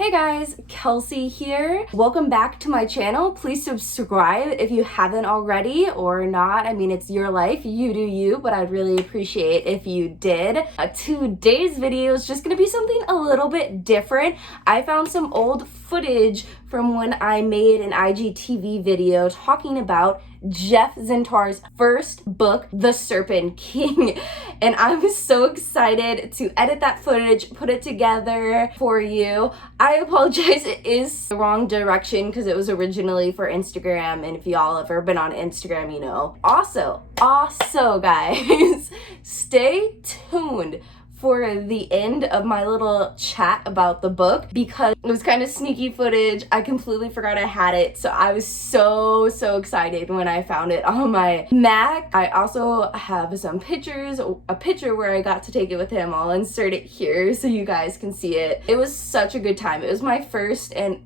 Hey guys, Kelsey here. Welcome back to my channel. Please subscribe if you haven't already or not. I mean, it's your life, you do you, but I'd really appreciate if you did. Today's video is just gonna be something a little bit different. I found some old footage from when I made an IGTV video talking about Jeff Zentner's first book, The Serpent King. And I'm so excited to edit that footage, put it together for you. I apologize, it is the wrong direction because it was originally for Instagram, and if y'all have ever been on Instagram, you know. Also guys, stay tuned for the end of my little chat about the book because it was kind of sneaky footage. I completely forgot I had it, so I was so excited when I found it on my Mac. I also have some pictures, a picture where I got to take it with him. I'll insert it here so you guys can see it. It was such a good time. It was my first and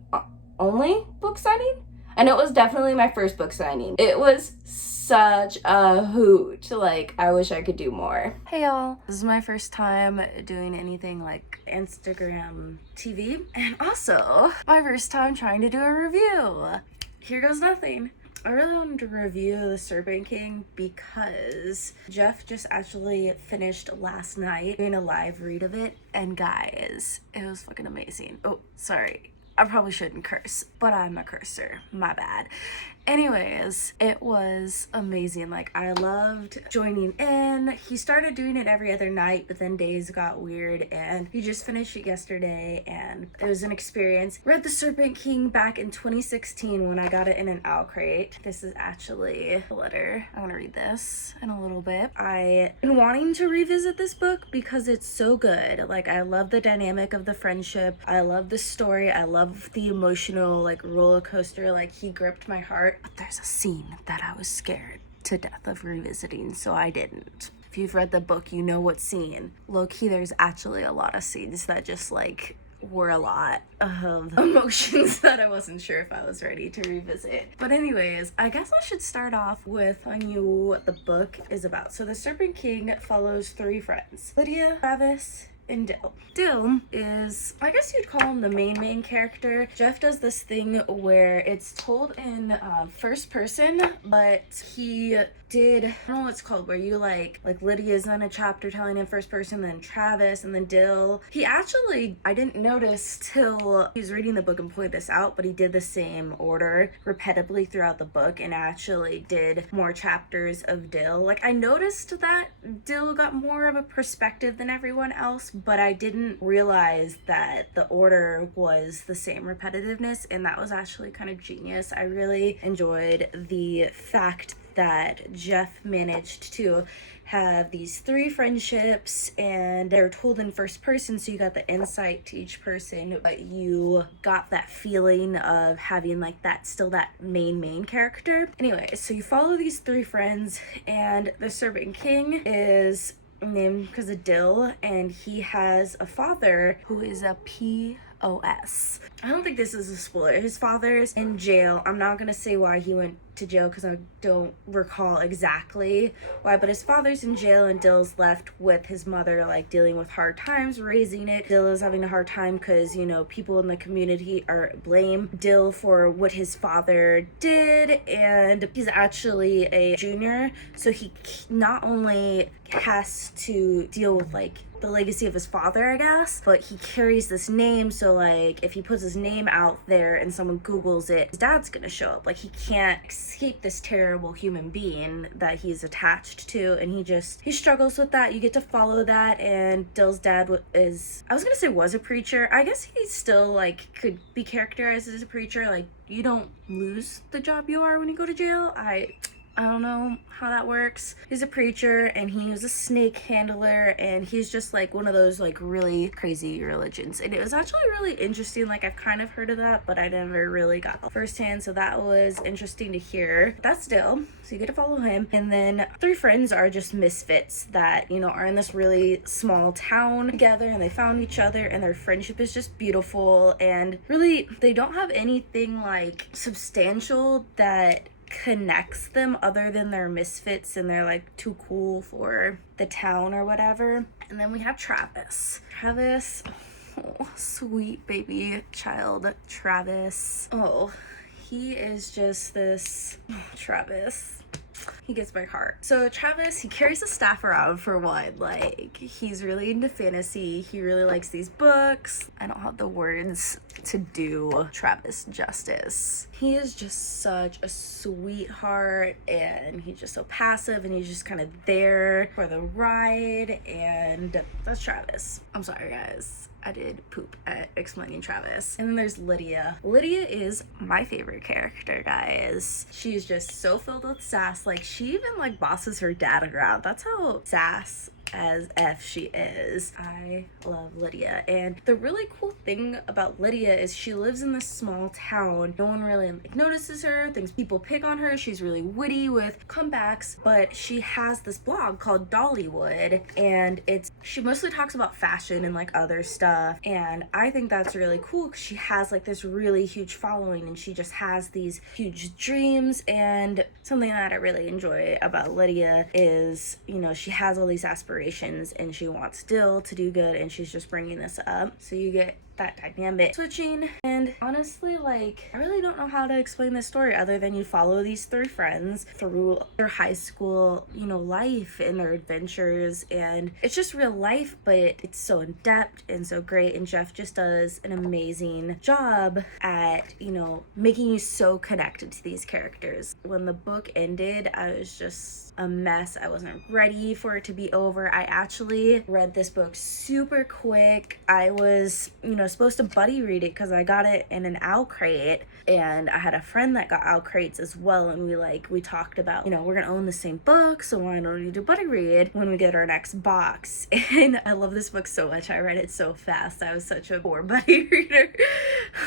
only book signing, and it was definitely my first book signing. It was such a hoot. Like, I wish I could do more. Hey y'all, this is my first time doing anything like Instagram TV, and also my first time trying to do a review. Here goes nothing. I really wanted to review The Serpent King because Jeff just actually finished last night doing a live read of it, and guys, it was fucking amazing. Oh, sorry. I probably shouldn't curse, but I'm a cursor. My bad. Anyways, it was amazing. Like, I loved joining in. He started doing it every other night, but then days got weird, and he just finished it yesterday, and it was an experience. Read The Serpent King back in 2016 when I got it in an owl crate. This is actually a letter. I'm gonna read this in a little bit. I've been wanting to revisit this book because it's so good. Like, I love the dynamic of the friendship. I love the story. I love the emotional, like, roller coaster. Like, he gripped my heart. But there's a scene that I was scared to death of revisiting, so I didn't. If you've read the book, you know what scene. Low-key, there's actually a lot of scenes that just, like, were a lot of emotions that I wasn't sure if I was ready to revisit. But anyways, I guess I should start off with telling you what the book is about. So The Serpent King follows three friends: Lydia, Travis, and Dill. Dill is, I guess you'd call him the main character. Jeff does this thing where it's told in first person, but he did, I don't know what it's called, where you like Lydia's on a chapter telling in first person, then Travis, and then Dill. He actually, I didn't notice till he was reading the book and pointed this out, but he did the same order repetitively throughout the book and actually did more chapters of Dill. Like, I noticed that Dill got more of a perspective than everyone else, but I didn't realize that the order was the same repetitiveness, and that was actually kind of genius. I really enjoyed the fact that Jeff managed to have these three friendships and they're told in first person, so you got the insight to each person, but you got that feeling of having like that, still that main character. Anyway, so you follow these three friends, and the Serpent King is named because of Dill, and he has a father who is a POS. I don't think this is a spoiler. His father's in jail. I'm not gonna say why he went to jail because I don't recall exactly why, but his father's in jail and Dill's left with his mother, like dealing with hard times raising it. Dill is having a hard time because, you know, people in the community blame Dill for what his father did, and he's actually a junior, so he not only has to deal with like the legacy of his father, I guess, but he carries this name, so like if he puts his name out there and someone Googles it, his dad's gonna show up. Like, he can't escape this terrible human being that he's attached to, and he struggles with that. You get to follow that, and Dill's dad was a preacher. I guess he still like could be characterized as a preacher. Like, you don't lose the job you are when you go to jail. I don't know how that works. He's a preacher, and he was a snake handler, and he's just like one of those like really crazy religions. And it was actually really interesting. Like, I've kind of heard of that, but I never really got that firsthand, so that was interesting to hear. That's Dill, so you get to follow him. And then three friends are just misfits that, you know, are in this really small town together, and they found each other, and their friendship is just beautiful, and really they don't have anything like substantial that connects them other than they're misfits and they're like too cool for the town or whatever. And then we have Travis. Oh, sweet baby child, Travis. Oh, he is just this, Travis. He gets my heart. So Travis, he carries a staff around for one. Like, he's really into fantasy. He really likes these books. I don't have the words to do Travis justice. He is just such a sweetheart, and he's just so passive, and he's just kind of there for the ride, and that's Travis. I'm sorry, guys. I did poop at explaining Travis. And then there's Lydia. Lydia is my favorite character, guys. She's just so filled with sass. Like, she even like bosses her dad around. That's how sass as F she is. I love Lydia. And the really cool thing about Lydia is she lives in this small town. No one really like notices her. People pick on her. She's really witty with comebacks, but she has this blog called Dollywood, and she mostly talks about fashion and like other stuff. And I think that's really cool because she has like this really huge following, and she just has these huge dreams. And something that I really enjoy about Lydia is, you know, she has all these aspirations and she wants still to do good, and she's just bringing this up. So you get that dynamic switching. And honestly, like, I really don't know how to explain this story other than you follow these three friends through their high school, you know, life and their adventures, and it's just real life, but it's so in depth and so great. And Jeff just does an amazing job at, you know, making you so connected to these characters. When the book ended, I was just a mess. I wasn't ready for it to be over. I actually read this book super quick. I was, you know, supposed to buddy read it because I got it in an owl crate, and I had a friend that got owl crates as well, and we talked about, you know, we're gonna own the same book, so why don't we do buddy read when we get our next box. And I love this book so much. I read it so fast. I was such a poor buddy reader.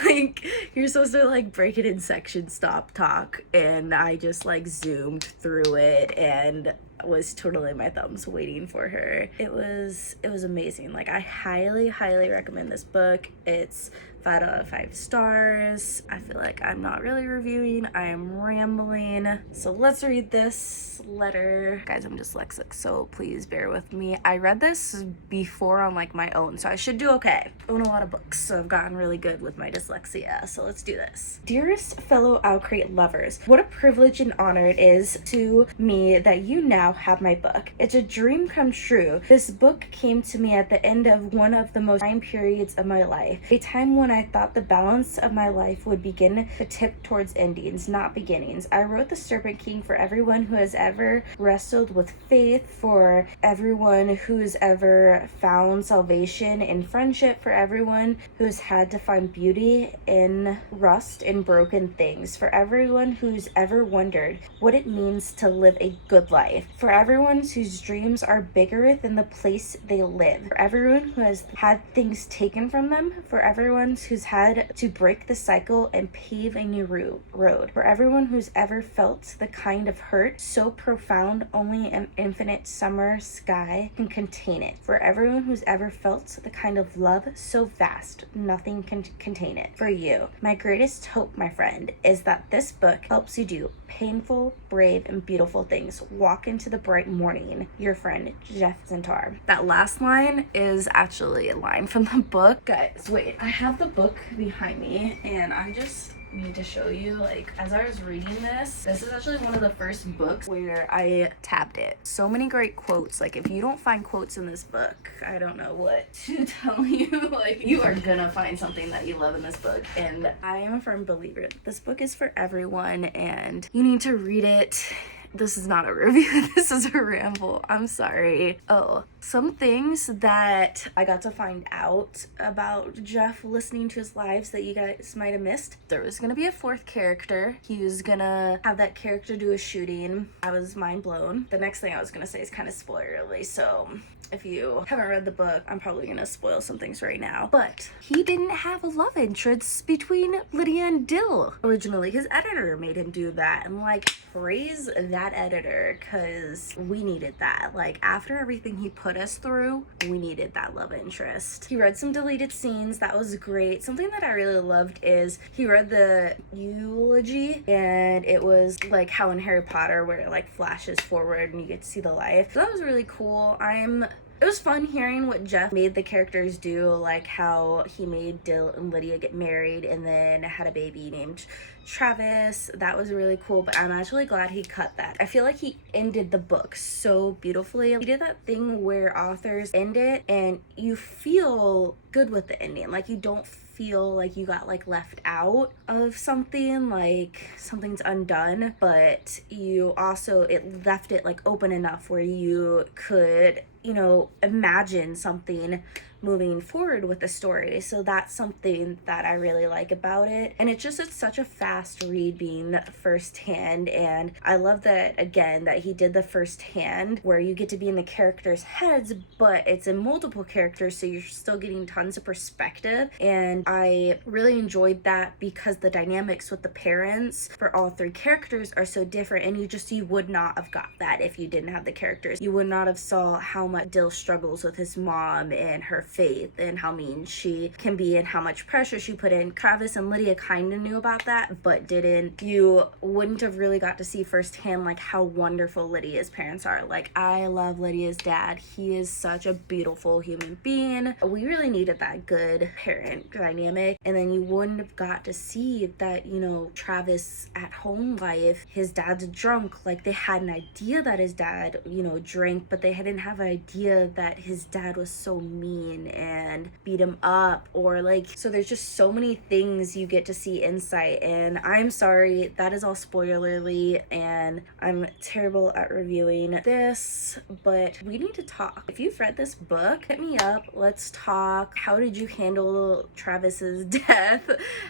Like, you're supposed to like break it in sections, stop, talk, and I just like zoomed through it and was totally my thumbs waiting for her. It was amazing. Like, I highly recommend this book. It's 5 out of 5 stars. I feel like I'm not really reviewing, I am rambling. So let's read this letter. Guys, I'm dyslexic, so please bear with me. I read this before on like my own, so I should do okay. I own a lot of books, so I've gotten really good with my dyslexia. So let's do this. Dearest fellow Owlcrate lovers, what a privilege and honor it is to me that you now have my book. It's a dream come true. This book came to me at the end of one of the most trying periods of my life, a time when I thought the balance of my life would begin to tip towards endings, not beginnings. I wrote the Serpent King for everyone who has ever wrestled with faith, for everyone who's ever found salvation in friendship, for everyone who's had to find beauty in rust and broken things, for everyone who's ever wondered what it means to live a good life, for everyone whose dreams are bigger than the place they live, for everyone who has had things taken from them, for everyone who's had to break the cycle and pave a new road, for everyone who's ever felt the kind of hurt so profound only an infinite summer sky can contain it, for everyone who's ever felt the kind of love so vast nothing can contain it. For you, my greatest hope, my friend, is that this book helps you do painful, brave, and beautiful things. Walk into the bright morning. Your friend, Jeff Zentner. That last line is actually a line from the book. Guys, wait, I have the book behind me, and I just need to show you, like, as I was reading this is actually one of the first books where I tabbed it. So many great quotes. Like, if you don't find quotes in this book, I don't know what to tell you. Like, you are gonna find something that you love in this book, and I am a firm believer this book is for everyone, and you need to read it. This is not a review, this is a ramble. I'm sorry. Oh, some things that I got to find out about Jeff listening to his lives that you guys might have missed. There was gonna be a 4th character. He was gonna have that character do a shooting. I was mind blown. The next thing I was gonna say is kind of spoilerly, so if you haven't read the book, I'm probably gonna spoil some things right now. But he didn't have a love interest between Lydia and Dill. Originally, his editor made him do that, and like, praise that editor, because we needed that. Like, after everything he put us through, we needed that love interest. He read some deleted scenes. That was great. Something that I really loved is he read the eulogy, and it was like how in Harry Potter where it like flashes forward and you get to see the life. So that was really cool. I'm It was fun hearing what Jeff made the characters do, like how he made Dill and Lydia get married and then had a baby named Travis. That was really cool, but I'm actually glad he cut that. I feel like he ended the book so beautifully. He did that thing where authors end it and you feel good with the ending. Like, you don't feel like you got like left out of something, like something's undone, but you also, it left it like open enough where you could, you know, imagine something moving forward with the story. So that's something that I really like about it. And it's such a fast read being firsthand. And I love that, again, that he did the firsthand where you get to be in the characters' heads, but it's in multiple characters, so you're still getting tons of perspective. And I really enjoyed that because the dynamics with the parents for all three characters are so different, and you would not have got that if you didn't have the characters. You would not have saw how much Dill struggles with his mom and her faith and how mean she can be and how much pressure she put in. Travis and Lydia kind of knew about that but didn't. You wouldn't have really got to see firsthand like how wonderful Lydia's parents are. Like, I love Lydia's dad. He is such a beautiful human being. We really needed that good parent dynamic. And then you wouldn't have got to see that, you know, Travis at home life, his dad's drunk. Like, they had an idea that his dad, you know, drank, but they didn't have an idea that his dad was so mean and beat him up, or like, so there's just so many things you get to see insight. And I'm sorry, that is all spoilerly and I'm terrible at reviewing this, but we need to talk. If you've read this book, hit me up, let's talk. How did you handle Travis's death?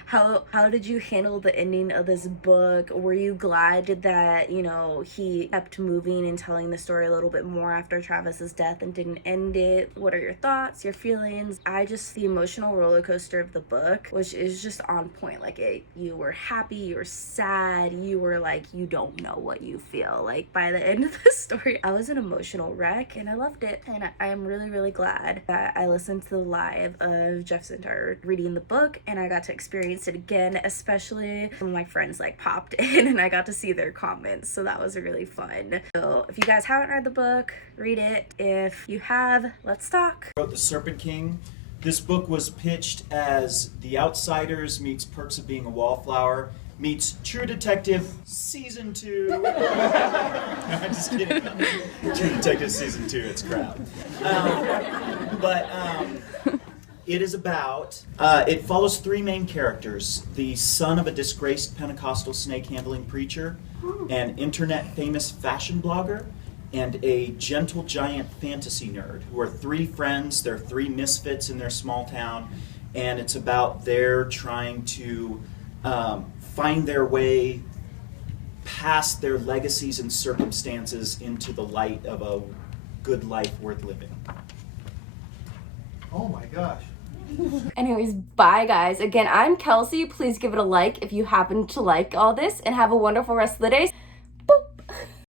How did you handle the ending of this book? Were you glad that, you know, he kept moving and telling the story a little bit more after Travis's death and didn't end it? What are your thoughts, your feelings? The emotional roller coaster of the book, which is just on point. Like, you were happy, you were sad, you were like, you don't know what you feel. Like, by the end of the story, I was an emotional wreck and I loved it. And I am really, really glad that I listened to the live of Jeff Zentner reading the book and I got to experience it again, especially when my friends like popped in and I got to see their comments. So that was really fun. So if you guys haven't read the book, read it. If you have, let's talk. I wrote The Serpent King. This book was pitched as The Outsiders meets Perks of Being a Wallflower meets True Detective Season 2. No, I'm just kidding. True Detective Season 2, it's crap. It is about, it follows three main characters: the son of a disgraced Pentecostal snake-handling preacher, an internet-famous fashion blogger, and a gentle giant fantasy nerd, who are three friends. They're three misfits in their small town, and it's about their trying to find their way past their legacies and circumstances into the light of a good life worth living. Oh my gosh. Anyways, bye guys. Again, I'm Kelsey. Please give it a like if you happen to like all this, and have a wonderful rest of the day.